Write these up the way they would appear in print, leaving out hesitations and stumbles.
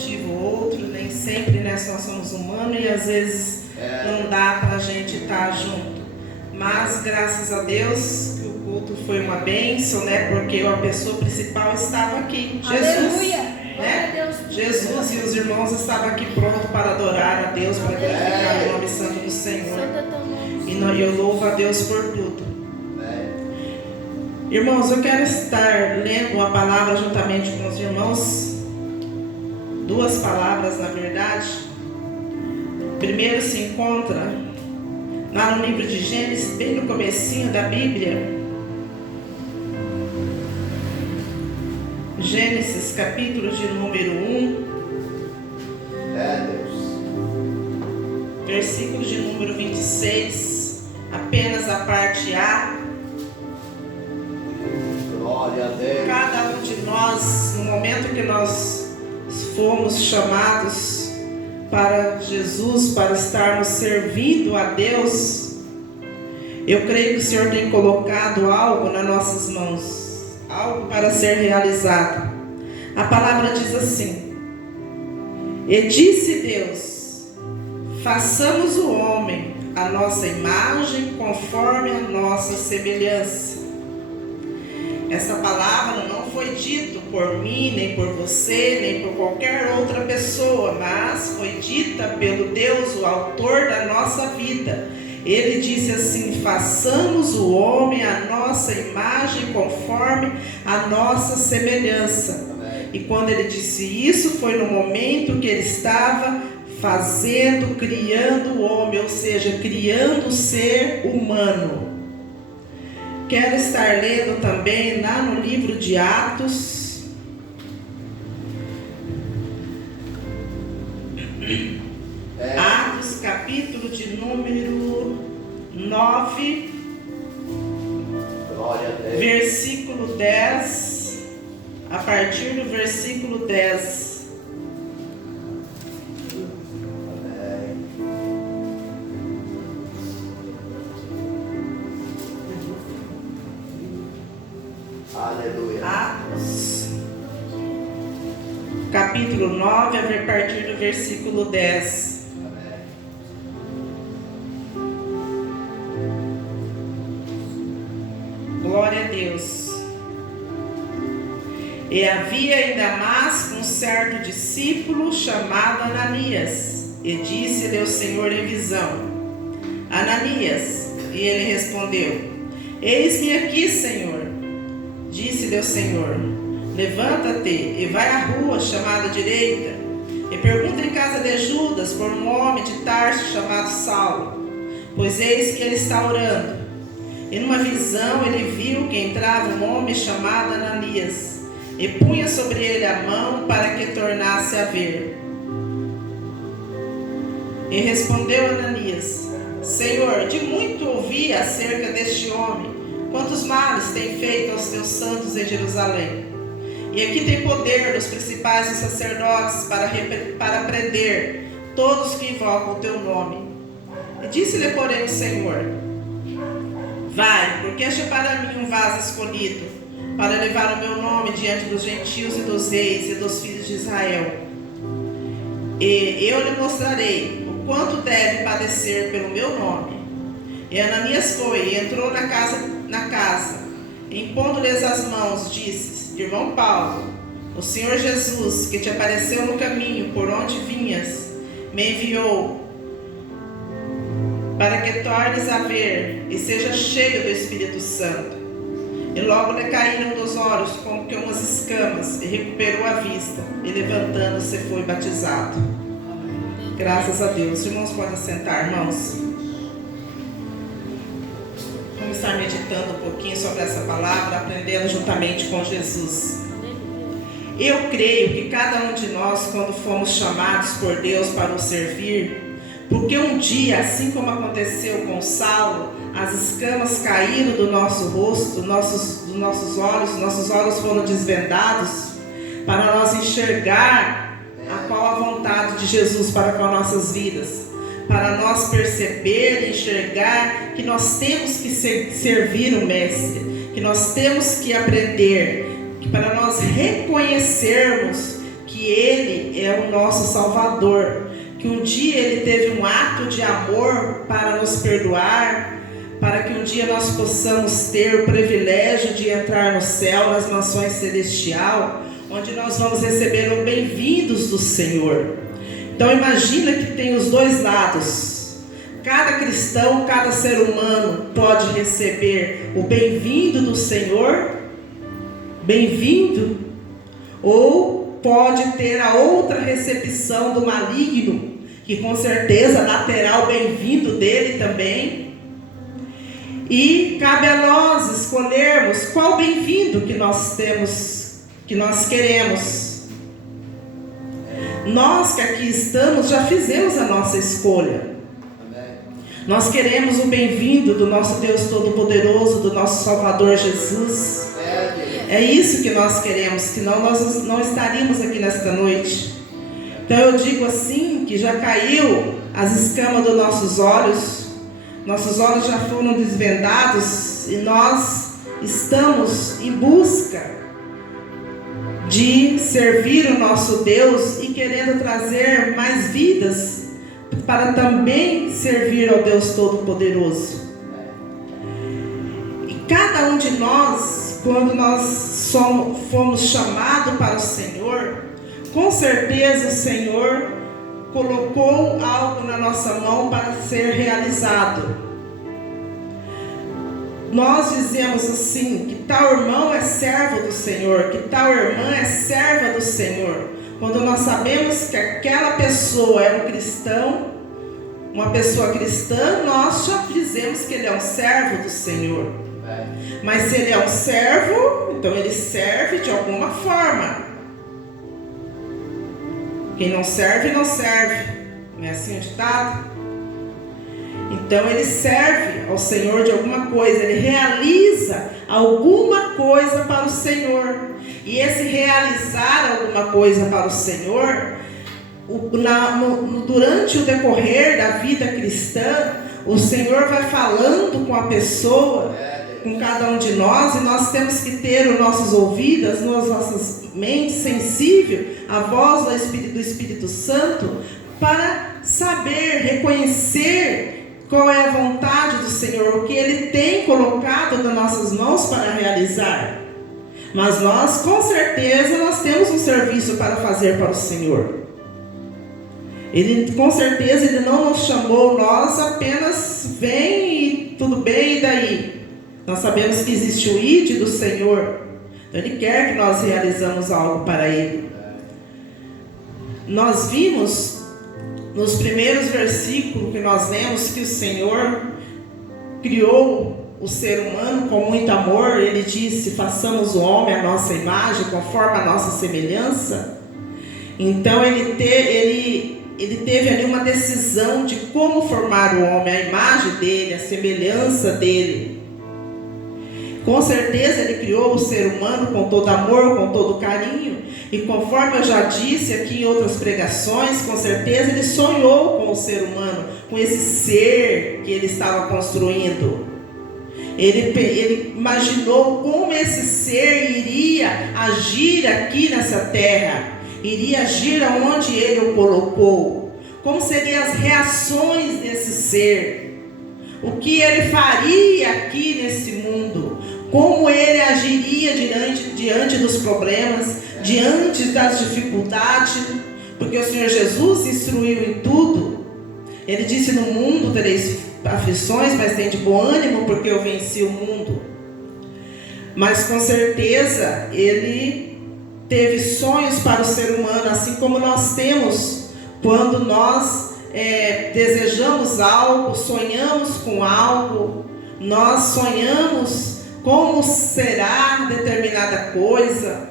motivo ou outro, nem sempre, né, nós somos humanos e às vezes não dá para a gente estar junto. Mas graças a Deus que o culto foi uma bênção, né? Porque a pessoa principal estava aqui, Jesus, né? Jesus e os irmãos estavam aqui prontos para adorar a Deus, para glorificar o nome santo do Senhor. E eu louvo a Deus por tudo. Irmãos, eu quero estar lendo uma palavra juntamente com os irmãos. Duas palavras, na verdade. Primeiro se encontra lá no livro de Gênesis, bem no comecinho da Bíblia. Gênesis, capítulo de número 1. Versículo de número 26. Apenas a parte A. Glória a Deus. Cada um de nós, no momento que nós fomos chamados para Jesus, para estarmos servindo a Deus, eu creio que o Senhor tem colocado algo nas nossas mãos, algo para ser realizado. A palavra diz assim: e disse Deus, façamos o homem a nossa imagem, conforme a nossa semelhança. Essa palavra não foi dita por mim, nem por você, nem por qualquer outra pessoa, mas foi dita pelo Deus, o autor da nossa vida. Ele disse assim: façamos o homem a nossa imagem, conforme a nossa semelhança. E quando ele disse isso, foi no momento que ele estava fazendo, criando o homem, ou seja, criando o ser humano. Quero estar lendo também lá no livro de Atos. Atos, capítulo de número 9. Glória a Deus. Versículo 10. A partir do versículo 10. Aleluia. Atos, capítulo 9, a partir do versículo 10. Glória a Deus. E havia em Damasco um certo discípulo chamado Ananias, e disse-lhe o Senhor em visão: Ananias. E ele respondeu: eis-me aqui, Senhor. Disse-lhe o Senhor: levanta-te e vai à rua chamada direita, e pergunta em casa de Judas por um homem de Tarso chamado Saulo, pois eis que ele está orando. E numa visão ele viu que entrava um homem chamado Ananias, e punha sobre ele a mão para que tornasse a ver. E respondeu Ananias: Senhor, de muito ouvi acerca deste homem, quantos males tem feito aos teus santos em Jerusalém. E aqui tem poder dos principais dos sacerdotes para prender todos que invocam o teu nome. E disse-lhe, porém, o Senhor: vai, porque este é para mim um vaso escolhido, para levar o meu nome diante dos gentios e dos reis e dos filhos de Israel. E eu lhe mostrarei o quanto deve padecer pelo meu nome. E Ananias foi e entrou na casa, impondo-lhes as mãos, disse: irmão Paulo, o Senhor Jesus, que te apareceu no caminho por onde vinhas, me enviou para que tornes a ver e seja cheio do Espírito Santo. E logo lhe caíram dos olhos como que umas escamas, e recuperou a vista, e levantando-se foi batizado. Graças a Deus. Irmãos, podem sentar, irmãos. Vamos estar meditando um pouquinho sobre essa palavra, aprendendo juntamente com Jesus. Eu creio que cada um de nós, quando fomos chamados por Deus para o servir, porque um dia, assim como aconteceu com Saulo, as escamas caíram do nosso rosto, dos nossos olhos foram desvendados, para nós enxergar a qual a vontade de Jesus para com nossas vidas, para nós perceber e enxergar que nós temos que servir o Mestre, que nós temos que aprender, que para nós reconhecermos que Ele é o nosso Salvador, que um dia Ele teve um ato de amor para nos perdoar, para que um dia nós possamos ter o privilégio de entrar no céu, nas mansões celestiais, onde nós vamos receber o bem-vindos do Senhor. Então imagina que tem os dois lados. Cada cristão, cada ser humano pode receber o bem-vindo do Senhor, bem-vindo, ou pode ter a outra recepção do maligno, que com certeza terá o bem-vindo dele também. E cabe a nós escolhermos qual bem-vindo que nós temos, que nós queremos. Nós que aqui estamos já fizemos a nossa escolha. Nós queremos o bem-vindo do nosso Deus Todo-Poderoso, do nosso Salvador Jesus. É isso que nós queremos, senão nós não estaríamos aqui nesta noite. Então eu digo assim, que já caiu as escamas dos nossos olhos já foram desvendados e nós estamos em busca de servir o nosso Deus e querendo trazer mais vidas para também servir ao Deus Todo-Poderoso. E cada um de nós, quando nós fomos chamados para o Senhor, com certeza o Senhor colocou algo na nossa mão para ser realizado. Nós dizemos assim, que tal irmão é servo do Senhor, que tal irmã é serva do Senhor. Quando nós sabemos que aquela pessoa é um cristão, uma pessoa cristã, nós já dizemos que ele é um servo do Senhor. Mas se ele é um servo, então ele serve de alguma forma. Quem não serve, não serve. Não é assim o ditado? Então ele serve ao Senhor de alguma coisa. Ele realiza alguma coisa para o Senhor. E esse realizar alguma coisa para o Senhor, durante o decorrer da vida cristã, o Senhor vai falando com a pessoa, com cada um de nós, e nós temos que ter os nossos ouvidos, as nossas mentes sensíveis à voz do Espírito Santo, para saber, reconhecer qual é a vontade do Senhor, o que Ele tem colocado nas nossas mãos para realizar. Mas nós, com certeza, nós temos um serviço para fazer para o Senhor. Ele, com certeza, Ele não nos chamou, nós apenas vem e tudo bem, e daí? Nós sabemos que existe o ID do Senhor. Então Ele quer que nós realizamos algo para Ele. Nós vimos nos primeiros versículos que nós lemos que o Senhor criou o ser humano com muito amor. Ele disse: façamos o homem à nossa imagem, conforme a nossa semelhança. Então ele teve ali uma decisão de como formar o homem, a imagem dele, a semelhança dele. Com certeza Ele criou o ser humano com todo amor, com todo carinho. E conforme eu já disse aqui em outras pregações, com certeza Ele sonhou com o ser humano, com esse ser que Ele estava construindo. Ele imaginou como esse ser iria agir aqui nessa terra, iria agir aonde Ele o colocou, como seriam as reações desse ser, o que ele faria aqui nesse mundo, como ele agiria diante dos problemas, diante das dificuldades, porque o Senhor Jesus instruiu em tudo. Ele disse: no mundo tereis aflições, mas tem de bom ânimo, porque eu venci o mundo. Mas com certeza Ele teve sonhos para o ser humano, assim como nós temos quando nós desejamos algo, sonhamos com algo, nós sonhamos como será determinada coisa,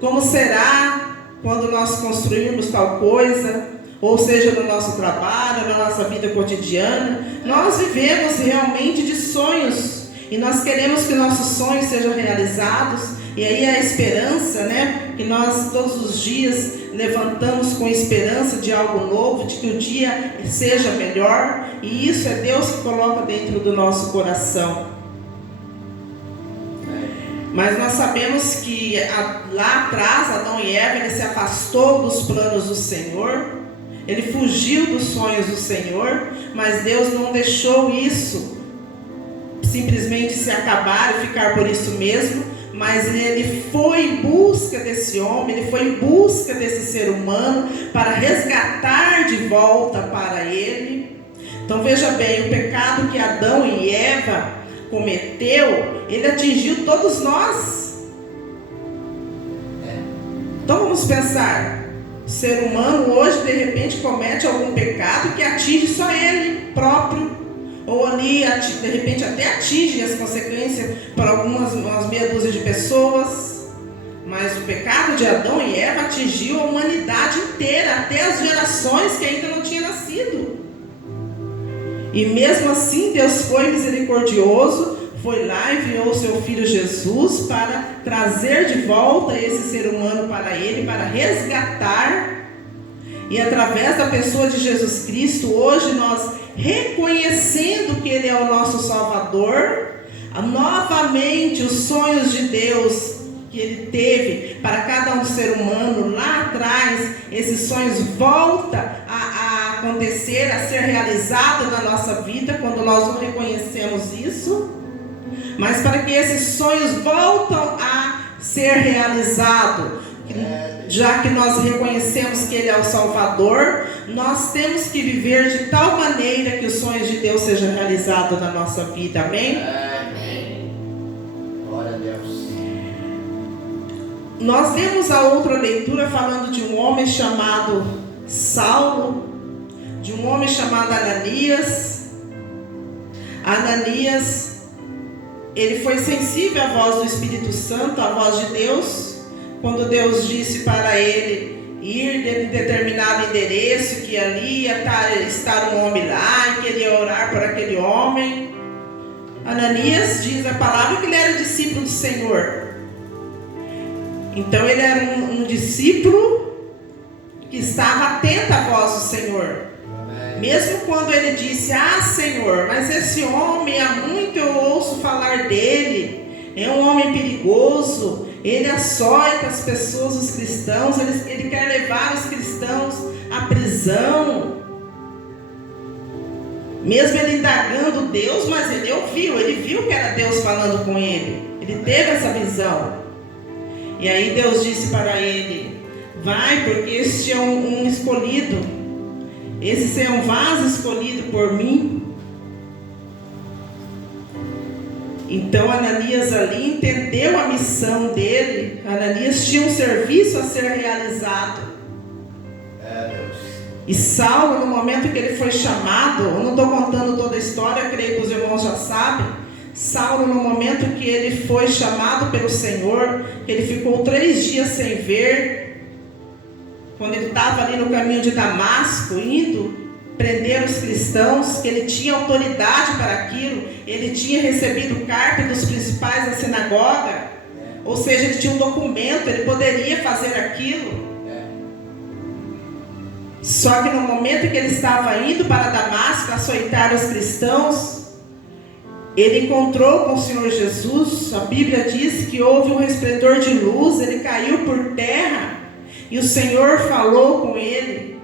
como será quando nós construirmos tal coisa, ou seja, no nosso trabalho, na nossa vida cotidiana. Nós vivemos realmente de sonhos, e nós queremos que nossos sonhos sejam realizados. E aí a esperança, né? Que nós todos os dias levantamos com esperança de algo novo, de que o dia seja melhor. E isso é Deus que coloca dentro do nosso coração. Mas nós sabemos que lá atrás, Adão e Eva, ele se afastou dos planos do Senhor, ele fugiu dos sonhos do Senhor, mas Deus não deixou isso simplesmente se acabar e ficar por isso mesmo, mas ele foi em busca desse homem, ele foi em busca desse ser humano para resgatar de volta para ele. Então veja bem, o pecado que Adão e Eva cometeu, ele atingiu todos nós. Então vamos pensar, o ser humano hoje de repente comete algum pecado que atinge só ele próprio, ou ali de repente até atinge as consequências para umas meia dúzia de pessoas, mas o pecado de Adão e Eva atingiu a humanidade inteira, até as gerações que ainda não tinham nascido. E mesmo assim Deus foi misericordioso, foi lá e enviou o seu Filho Jesus para trazer de volta esse ser humano para ele, para resgatar. E através da pessoa de Jesus Cristo, hoje nós reconhecendo que Ele é o nosso Salvador, novamente os sonhos de Deus que Ele teve para cada um ser humano lá atrás, esses sonhos voltam a acontecer, a ser realizado na nossa vida, quando nós não reconhecemos isso. Mas para que esses sonhos voltam a ser realizados, já que nós reconhecemos que Ele é o Salvador, nós temos que viver de tal maneira que os sonhos de Deus sejam realizados na nossa vida. Amém? Amém. Glória a Deus. Nós vemos a outra leitura falando de um homem chamado Saulo, de um homem chamado Ananias. Ananias, ele foi sensível à voz do Espírito Santo, à voz de Deus, quando Deus disse para ele ir em determinado endereço, que ali ia estar um homem lá, e que ele ia orar por aquele homem. Ananias, diz a palavra, que ele era discípulo do Senhor. Então ele era um discípulo que estava atento à voz do Senhor. Mesmo quando ele disse: ah, Senhor, mas esse homem, há muito eu ouço falar dele, é um homem perigoso, ele açoita as pessoas, os cristãos, ele quer levar os cristãos à prisão. Mesmo ele indagando Deus, mas ele ouviu, ele viu que era Deus falando com ele, ele teve essa visão. E aí Deus disse para ele: vai, porque este é um escolhido, esse é um vaso escolhido por mim. Então Ananias ali entendeu a missão dele. Ananias tinha um serviço a ser realizado. Deus. E Saulo, no momento que ele foi chamado, eu não estou contando toda a história, creio que os irmãos já sabem. Saulo, no momento que ele foi chamado pelo Senhor, ele ficou 3 dias sem ver. Quando ele estava ali no caminho de Damasco, indo prender os cristãos, que ele tinha autoridade para aquilo, ele tinha recebido carta dos principais da sinagoga, ou seja, ele tinha um documento, ele poderia fazer aquilo. Só que no momento que ele estava indo para Damasco açoitar os cristãos, ele encontrou com o Senhor Jesus. A Bíblia diz que houve um resplendor de luz, ele caiu por terra, e o Senhor falou com ele: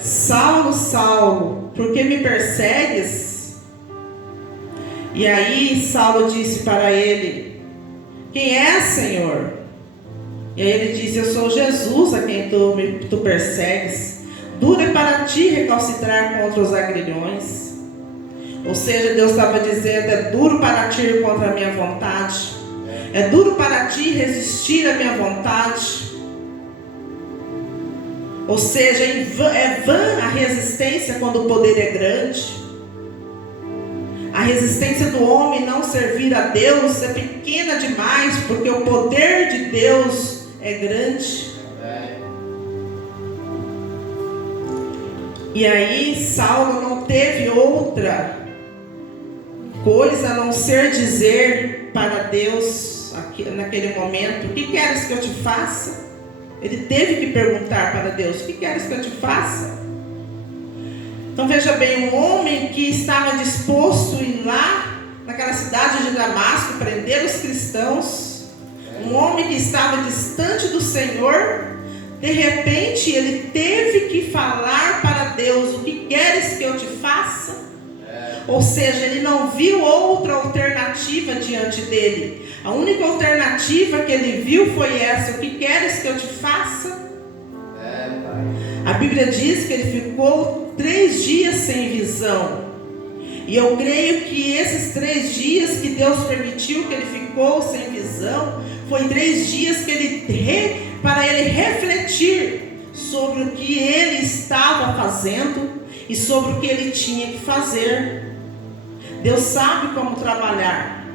Saulo, Saulo, por que me persegues? E aí Saulo disse para ele: quem é, Senhor? E aí ele disse: eu sou Jesus a quem tu persegues. Duro é para ti recalcitrar contra os agrilhões. Ou seja, Deus estava dizendo: é duro para ti ir contra a minha vontade, é duro para ti resistir à minha vontade. Ou seja, é vã a resistência quando o poder é grande. A resistência do homem não servir a Deus é pequena demais, porque o poder de Deus é grande. E aí Saulo não teve outra coisa a não ser dizer para Deus naquele momento: o que queres que eu te faça? Ele teve que perguntar para Deus: o que queres que eu te faça? Então veja bem, um homem que estava disposto a ir lá naquela cidade de Damasco prender os cristãos, Um homem que estava distante do Senhor, de repente ele teve que falar para Deus: o que queres que eu te faça? Ou seja, ele não viu outra alternativa diante dele. A única alternativa que ele viu foi essa: o que queres que eu te faça? A Bíblia diz que ele ficou 3 dias sem visão. E eu creio que esses 3 dias que Deus permitiu que ele ficou sem visão, foi 3 dias que para ele refletir sobre o que ele estava fazendo e sobre o que ele tinha que fazer. Deus sabe como trabalhar.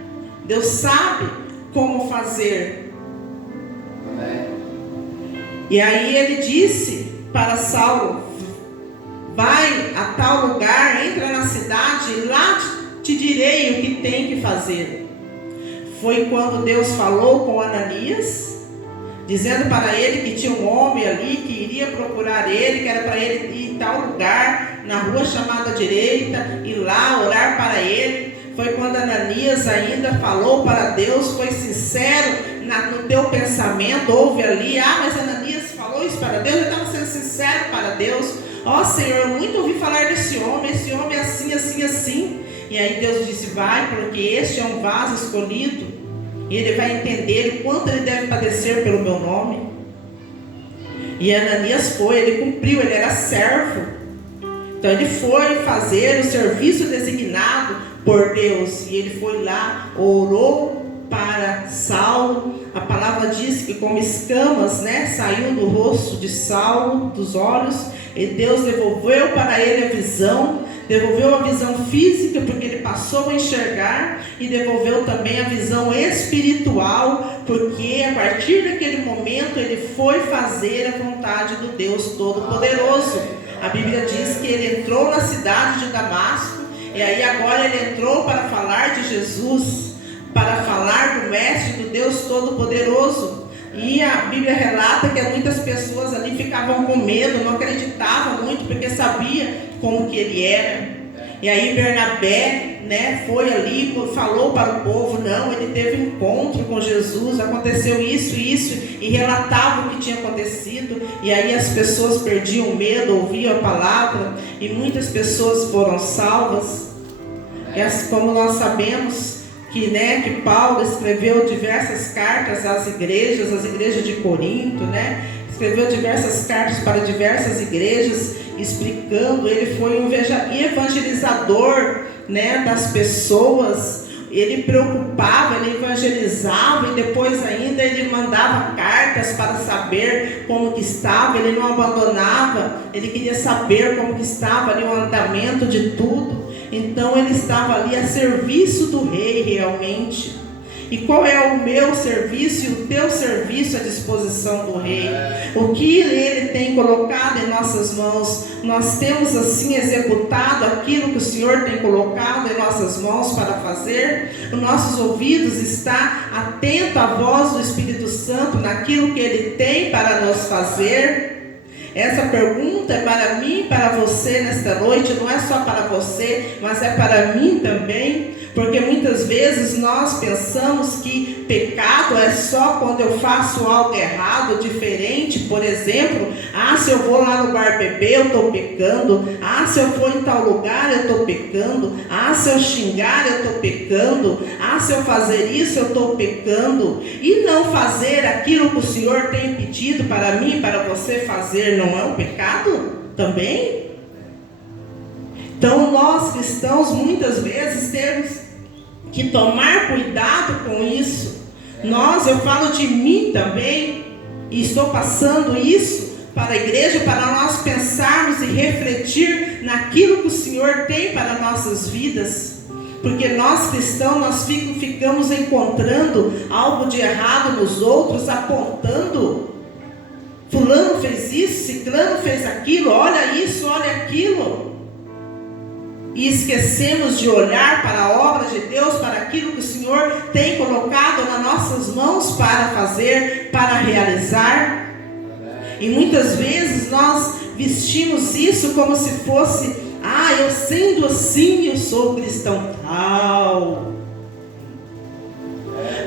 Deus sabe como fazer. E aí ele disse para Saulo: vai a tal lugar, entra na cidade e lá te direi o que tem que fazer. Foi quando Deus falou com Ananias, dizendo para ele que tinha um homem ali que iria procurar ele, que era para ele ir em tal lugar, na rua chamada direita, ir lá orar para ele. Foi quando Ananias ainda falou para Deus, foi sincero no teu pensamento, houve ali: mas Ananias falou isso para Deus, ele estava sendo sincero para Deus. Senhor, eu muito ouvi falar desse homem, esse homem é assim, assim, assim. E aí Deus disse: vai, porque este é um vaso escolhido, e ele vai entender o quanto ele deve padecer pelo meu nome. E Ananias foi, ele cumpriu, ele era servo. Então ele foi fazer o serviço designado por Deus, e ele foi lá, orou para Saulo. A palavra diz que como escamas, saiu do rosto de Saulo, dos olhos, e Deus devolveu para ele a visão, devolveu a visão física, porque ele passou a enxergar, e devolveu também a visão espiritual, porque a partir daquele momento ele foi fazer a vontade do Deus Todo-Poderoso. A Bíblia diz que ele entrou na cidade de Damasco, e aí agora ele entrou para falar de Jesus, para falar do Mestre, do Deus Todo-Poderoso. E a Bíblia relata que muitas pessoas ali ficavam com medo, não acreditavam muito, porque sabia como que ele era. E aí Bernabé, foi ali, falou para o povo: não, ele teve um encontro com Jesus, aconteceu isso, e relatava o que tinha acontecido. E aí as pessoas perdiam medo, ouviam a palavra, e muitas pessoas foram salvas. Como nós sabemos que Paulo escreveu diversas cartas às igrejas de Corinto, escreveu diversas cartas para diversas igrejas, explicando. Ele foi um evangelizador, das pessoas. Ele preocupava, ele evangelizava, e depois ainda ele mandava cartas para saber como que estava. Ele não abandonava, ele queria saber como que estava ali o andamento de tudo. Então ele estava ali a serviço do rei realmente. E qual é o meu serviço e o teu serviço à disposição do rei? O que ele tem colocado em nossas mãos? Nós temos assim executado aquilo que o Senhor tem colocado em nossas mãos para fazer? Os nossos ouvidos estão atentos à voz do Espírito Santo naquilo que ele tem para nos fazer? Essa pergunta é para mim e para você nesta noite. Não é só para você, mas é para mim também. Porque muitas vezes nós pensamos que pecado é só quando eu faço algo errado, diferente. Por exemplo, se eu vou lá no bar beber, eu estou pecando. Se eu for em tal lugar, eu estou pecando. Se eu xingar, eu estou pecando. Se eu fazer isso, eu estou pecando. E não fazer aquilo que o Senhor tem pedido para mim, para você fazer, não é um pecado também? Então nós cristãos muitas vezes temos que tomar cuidado com isso. Eu falo de mim também, e estou passando isso para a igreja, para nós pensarmos e refletir naquilo que o Senhor tem para nossas vidas. Porque nós cristãos, nós ficamos encontrando algo de errado nos outros, apontando: fulano fez isso, ciclano fez aquilo, olha isso, olha aquilo. E esquecemos de olhar para a obra de Deus, para aquilo que o Senhor tem colocado nas nossas mãos para fazer, para realizar. E muitas vezes nós vestimos isso como se fosse: eu sendo assim, eu sou cristão tal.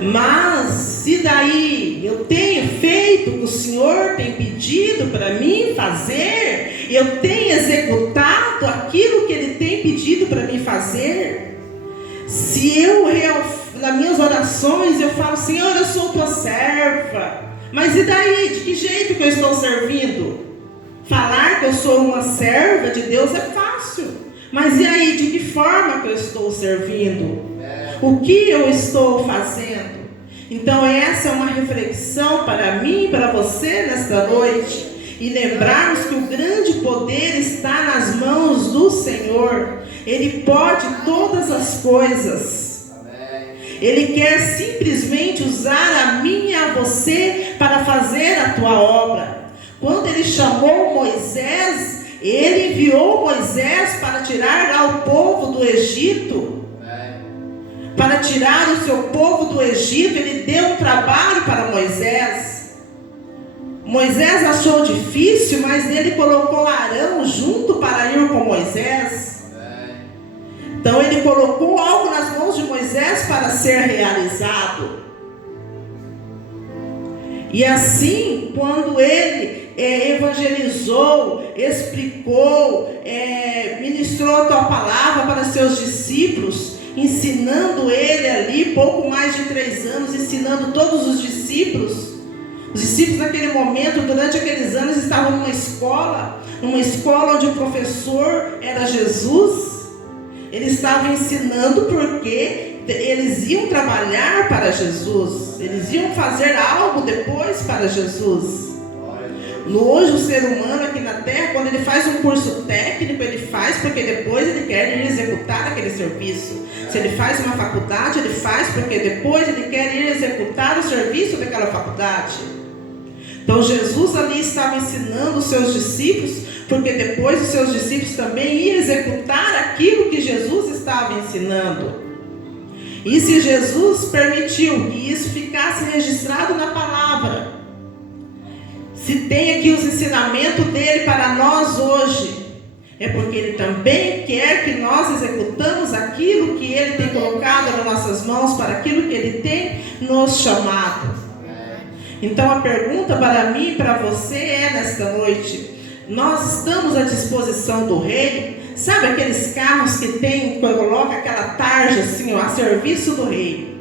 Mas se daí eu tenho feito o que o Senhor tem pedido para mim fazer, eu tenho executado aquilo que Ele tem pedido para mim fazer, se eu, nas minhas orações, eu falo, Senhor, eu sou tua serva, mas e daí? De que jeito que eu estou servindo? Falar que eu sou uma serva de Deus é fácil, mas e aí? De que forma que eu estou servindo? O que eu estou fazendo? Então essa é uma reflexão para mim e para você nesta noite. E lembrarmos que o grande poder está nas mãos do Senhor. Ele pode todas as coisas. Ele quer simplesmente usar a mim e a você para fazer a tua obra. Quando Ele chamou Moisés, Ele enviou Moisés para tirar lá o povo do Egito. Para tirar o seu povo do Egito, Ele deu um trabalho para Moisés. Moisés achou difícil, mas Ele colocou Arão junto para ir com Moisés. Então Ele colocou algo nas mãos de Moisés para ser realizado. E assim, quando Ele evangelizou, explicou, ministrou a tua palavra para seus discípulos, ensinando ele ali, pouco mais de 3 anos, ensinando todos os discípulos. Os discípulos naquele momento, durante aqueles anos, estavam numa escola onde o professor era Jesus. Eles estavam ensinando porque eles iam trabalhar para Jesus, eles iam fazer algo depois para Jesus. Hoje o ser humano aqui na Terra, quando ele faz um curso técnico, ele faz porque depois ele quer ir executar aquele serviço. Se ele faz uma faculdade, ele faz porque depois ele quer ir executar o serviço daquela faculdade. Então Jesus ali estava ensinando os seus discípulos, porque depois os seus discípulos também iam executar aquilo que Jesus estava ensinando. E se Jesus permitiu que isso ficasse registrado na palavra, se tem aqui os ensinamentos dele para nós hoje, é porque ele também quer que nós executamos aquilo que ele tem colocado nas nossas mãos, para aquilo que ele tem nos chamado. Então a pergunta para mim e para você é nesta noite: nós estamos à disposição do rei? Sabe aqueles carros que tem, quando coloca aquela tarja assim, ó, a serviço do rei?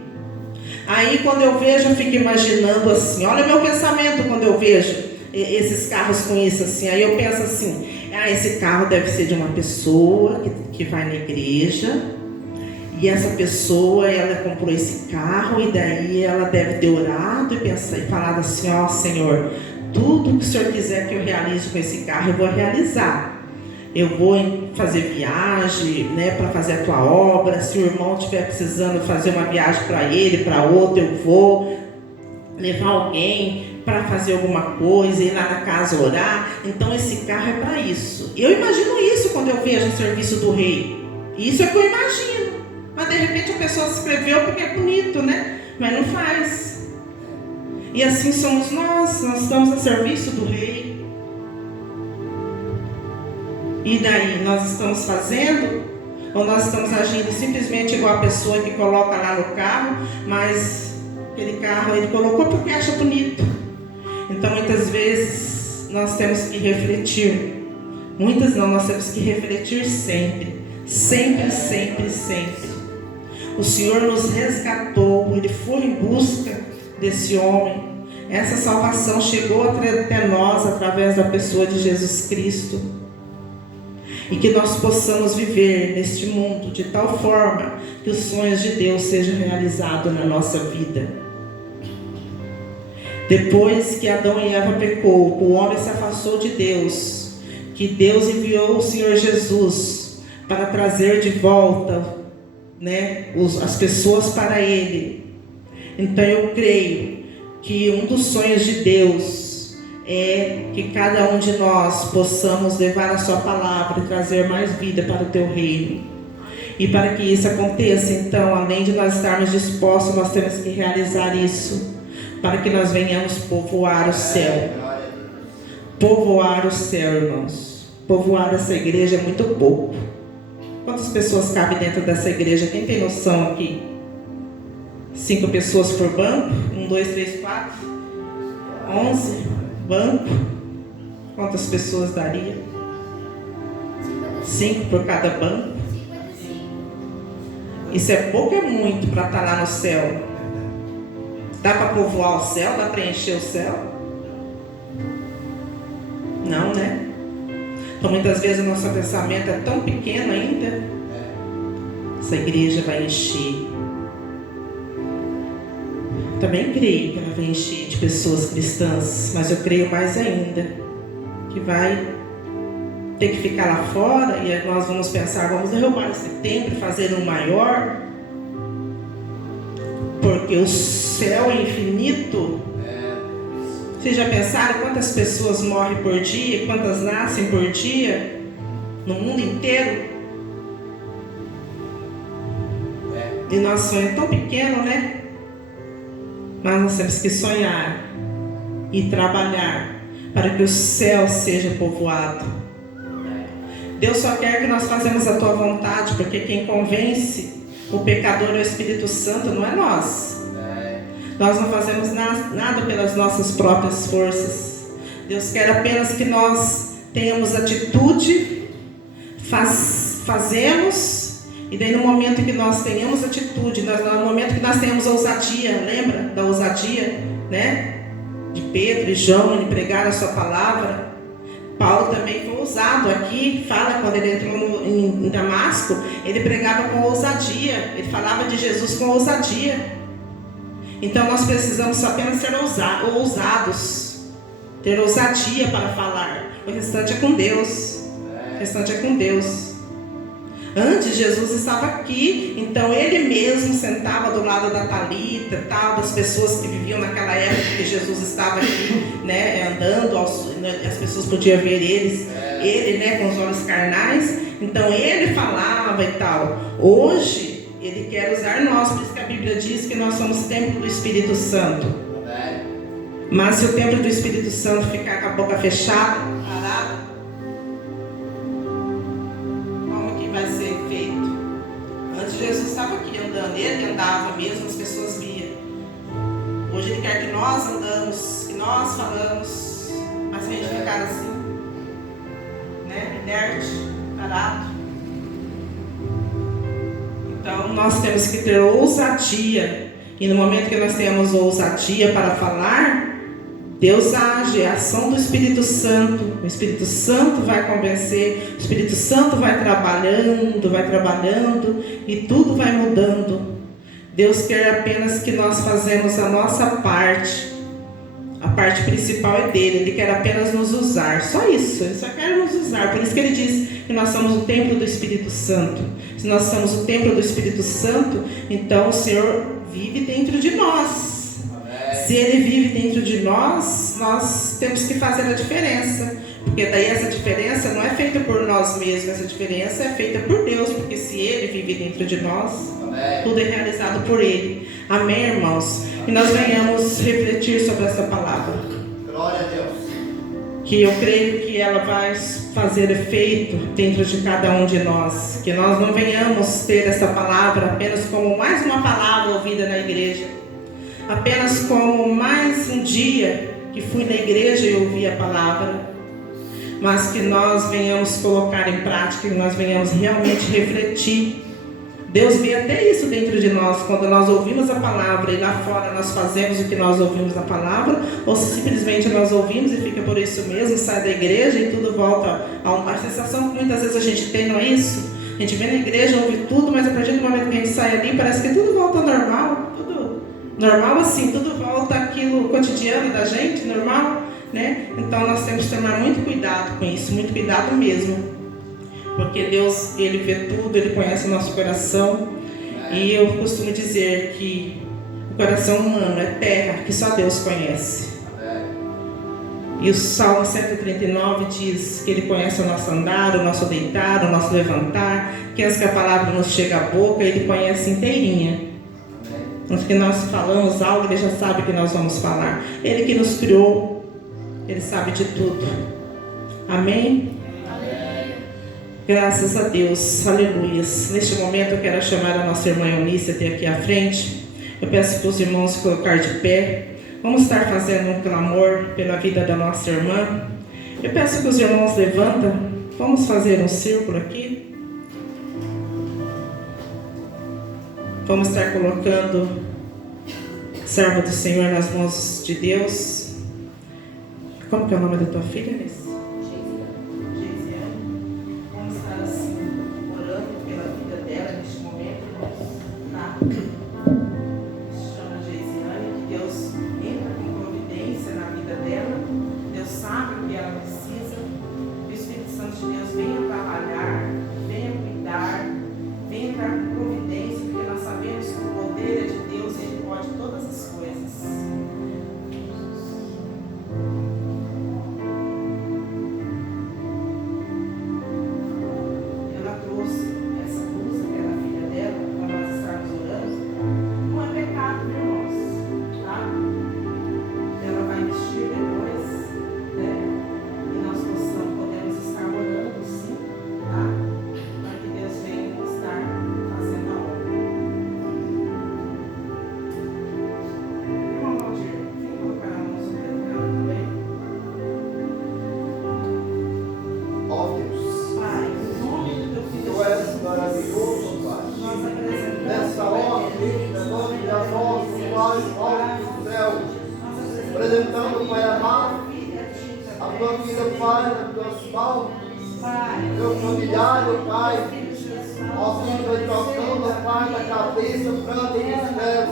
Aí quando eu vejo, eu fico imaginando assim, olha meu pensamento quando eu vejo esses carros com isso assim, aí eu penso assim, esse carro deve ser de uma pessoa que vai na igreja, e essa pessoa, ela comprou esse carro, e daí ela deve ter orado e falado assim, ó Senhor, tudo que o Senhor quiser que eu realize com esse carro, eu vou realizar. Eu vou fazer viagem, né, para fazer a tua obra. Se o irmão estiver precisando fazer uma viagem para ele, para outro, eu vou levar alguém para fazer alguma coisa, ir lá na casa orar. Então esse carro é para isso. Eu imagino isso quando eu vejo o serviço do rei. Isso é que eu imagino. Mas de repente a pessoa se escreveu porque é bonito, né? Mas não faz. E assim somos nós estamos a serviço do rei. E daí, nós estamos fazendo? Ou nós estamos agindo simplesmente igual a pessoa que coloca lá no carro, mas aquele carro ele colocou porque acha bonito. Então muitas vezes nós temos que refletir. Muitas não, nós temos que refletir sempre. Sempre, sempre, sempre. O Senhor nos resgatou, Ele foi em busca desse homem. Essa salvação chegou até nós através da pessoa de Jesus Cristo. E que nós possamos viver neste mundo de tal forma que os sonhos de Deus sejam realizados na nossa vida. Depois que Adão e Eva pecou, o homem se afastou de Deus, que Deus enviou o Senhor Jesus para trazer de volta, né, as pessoas para Ele. Então eu creio que um dos sonhos de Deus é que cada um de nós possamos levar a sua palavra e trazer mais vida para o teu reino. E para que isso aconteça, então, além de nós estarmos dispostos, nós temos que realizar isso, para que nós venhamos povoar o céu. Povoar o céu, irmãos. Povoar essa igreja é muito pouco. Quantas pessoas cabem dentro dessa igreja? Quem tem noção aqui? 5 pessoas por banco. 1, 2, 3, 4. 11 banco. Quantas pessoas daria? 5 por cada banco. Isso é pouco ou é muito para estar lá no céu? Dá para povoar o céu? Dá para encher o céu? Não, né? Então muitas vezes o nosso pensamento é tão pequeno ainda. Essa igreja vai encher. Também creio que ela vai encher de pessoas cristãs, mas eu creio mais ainda que vai ter que ficar lá fora e nós vamos pensar, vamos derrubar esse templo e fazer um maior, porque o céu é infinito. Vocês já pensaram quantas pessoas morrem por dia, quantas nascem por dia no mundo inteiro? E nosso sonho é tão pequeno, né? Mas nós temos que sonhar e trabalhar para que o céu seja povoado. Deus só quer que nós façamos a tua vontade, porque quem convence o pecador é o Espírito Santo, não é nós. Nós não fazemos nada pelas nossas próprias forças. Deus quer apenas que nós tenhamos atitude, fazemos. E daí no momento que nós tenhamos atitude, no momento que nós tenhamos ousadia, lembra da ousadia, né? De Pedro e João em pregar a sua palavra. Paulo também foi ousado aqui, fala quando ele entrou em Damasco, ele pregava com ousadia, ele falava de Jesus com ousadia. Então nós precisamos apenas ser ousados, ter ousadia para falar. O restante é com Deus. O restante é com Deus. Antes Jesus estava aqui, então ele mesmo sentava do lado da Talita, tal, das pessoas que viviam naquela época que Jesus estava aqui, né, andando, as pessoas podiam ver ele, né, com os olhos carnais. Então ele falava e tal. Hoje ele quer usar nós, por isso que a Bíblia diz que nós somos templo do Espírito Santo. Mas se o templo do Espírito Santo ficar com a boca fechada, parado, vai ser feito? Antes Jesus estava aqui andando, ele andava mesmo, as pessoas viam. Hoje ele quer que nós andamos, que nós falamos, mas se a gente ficar assim, né, inerte, parado. Então nós temos que ter ousadia, e no momento que nós temos ousadia para falar, Deus age, é a ação do Espírito Santo. O Espírito Santo vai convencer, o Espírito Santo vai trabalhando e tudo vai mudando. Deus quer apenas que nós fazemos a nossa parte. A parte principal é dele, ele quer apenas nos usar, só isso, ele só quer nos usar. Por isso que ele diz que nós somos o templo do Espírito Santo. Se nós somos o templo do Espírito Santo, então o Senhor vive dentro de nós. Se ele vive dentro de nós, nós temos que fazer a diferença. Porque daí essa diferença não é feita por nós mesmos, essa diferença é feita por Deus. Porque se ele vive dentro de nós, tudo é realizado por ele. Amém, irmãos? E nós venhamos refletir sobre essa palavra. Glória a Deus. Que eu creio que ela vai fazer efeito dentro de cada um de nós. Que nós não venhamos ter essa palavra apenas como mais uma palavra ouvida na igreja. Apenas como mais um dia que fui na igreja e ouvi a palavra, mas que nós venhamos colocar em prática, que nós venhamos realmente refletir. Deus vê até isso dentro de nós, quando nós ouvimos a palavra e lá fora nós fazemos o que nós ouvimos na palavra, ou se simplesmente nós ouvimos e fica por isso mesmo, sai da igreja e tudo volta a sensação que muitas vezes a gente tem, não é isso? A gente vem na igreja, ouve tudo, mas a partir do momento que a gente sai ali, parece que tudo volta ao normal. Normal assim, tudo volta àquilo cotidiano da gente, normal, né? Então nós temos que tomar muito cuidado com isso, muito cuidado mesmo. Porque Deus, ele vê tudo, ele conhece o nosso coração. E eu costumo dizer que o coração humano é terra que só Deus conhece. E o Salmo 139 diz que ele conhece o nosso andar, o nosso deitar, o nosso levantar, que antes que a palavra nos chegue à boca, ele conhece inteirinha. Antes que nós falamos algo, ele já sabe o que nós vamos falar. Ele que nos criou, ele sabe de tudo. Amém? Amém. Graças a Deus, aleluia. Neste momento eu quero chamar a nossa irmã Eunice até aqui à frente. Eu peço para os irmãos se colocar de pé. Vamos estar fazendo um clamor pela vida da nossa irmã. Eu peço que os irmãos levantem. Vamos fazer um círculo aqui. Vamos estar colocando a serva do Senhor nas mãos de Deus. Como que é o nome da tua filha, Alice? Geisiane. Vamos estar assim, orando pela vida dela neste momento. Tá? Chama Geisiane, que Deus entra com providência na vida dela. Deus sabe o que ela precisa. O Espírito Santo de Deus venha trabalhar, venha cuidar, venha entrar com providência, porque nós sabemos que o poder é de Deus e Ele pode todas as coisas. Ela trouxe essa blusa, que era a filha dela, para nós estarmos orando. Não é pecado, irmãos, tá? Ela vai vestir depois, né? E nós podemos estar orando, sim, tá? Para que Deus venha estar fazendo a obra. Irmão Valdir, vem colocar a mão sobre ela também. Ó Deus, Pai, em nome do teu filho Tu és Jesus, maravilhoso, Pai. nós apresentamos Nessa hora, Deus, nome de amor, Pai, alto do céu, apresentando, Pai amado, a tua vida, Pai, nas tuas mãos, teu familiar, Pai, ó Deus, vai tocando, Pai, na cabeça, planta dos céus,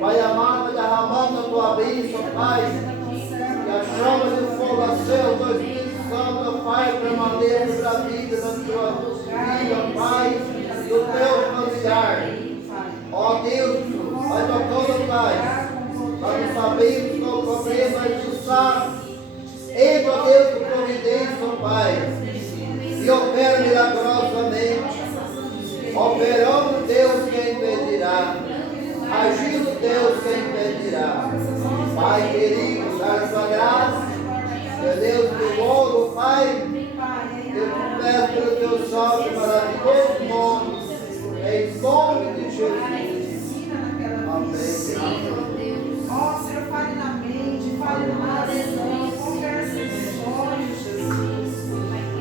Pai amado, derramando a tua bênção, Pai, e a chama de fogo acesa, do Espírito Santo, Pai, permaneça na vida da tua filha, Pai, do teu familiar. Ó Deus, vai tocando, Pai. Nós sabemos que o problema é justiçado. Entra, Deus, com providência, Pai. E opera milagrosamente. Operando, Deus, quem impedirá. Agindo, Deus, quem impedirá. Pai querido, dá a sua graça. Meu Deus, do ouro, Pai. Eu te peço pelo teu santo maravilhoso nome. Em nome de Jesus. Ó, Senhor, fale na mente, fale no coração, converse nos sonhos, Jesus.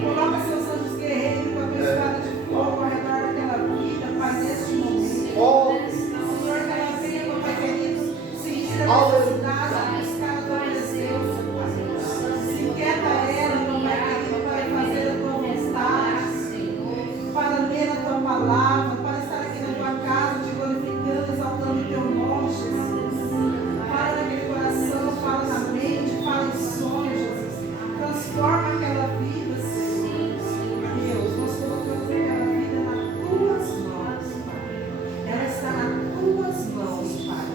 Coloca seus anjos guerreiros com a tua espada de fogo ao redor daquela vida, Pai, neste momento. Senhor, que ela venha, Pai querido, sentir a necessidade de buscar a tua presença, Pai. Se inquieta ela, Pai querido, para fazer a tua vontade, para ler a tua palavra, para estar aqui na tua casa, te glorificando, exaltando o teu nome, Jesus. Fala naquele coração, fala na mente, fala em sonhos, Jesus. Transforma aquela vida, Senhor. Deus, nós colocamos aquela vida nas tuas mãos, Pai. Ela está nas tuas mãos, Pai.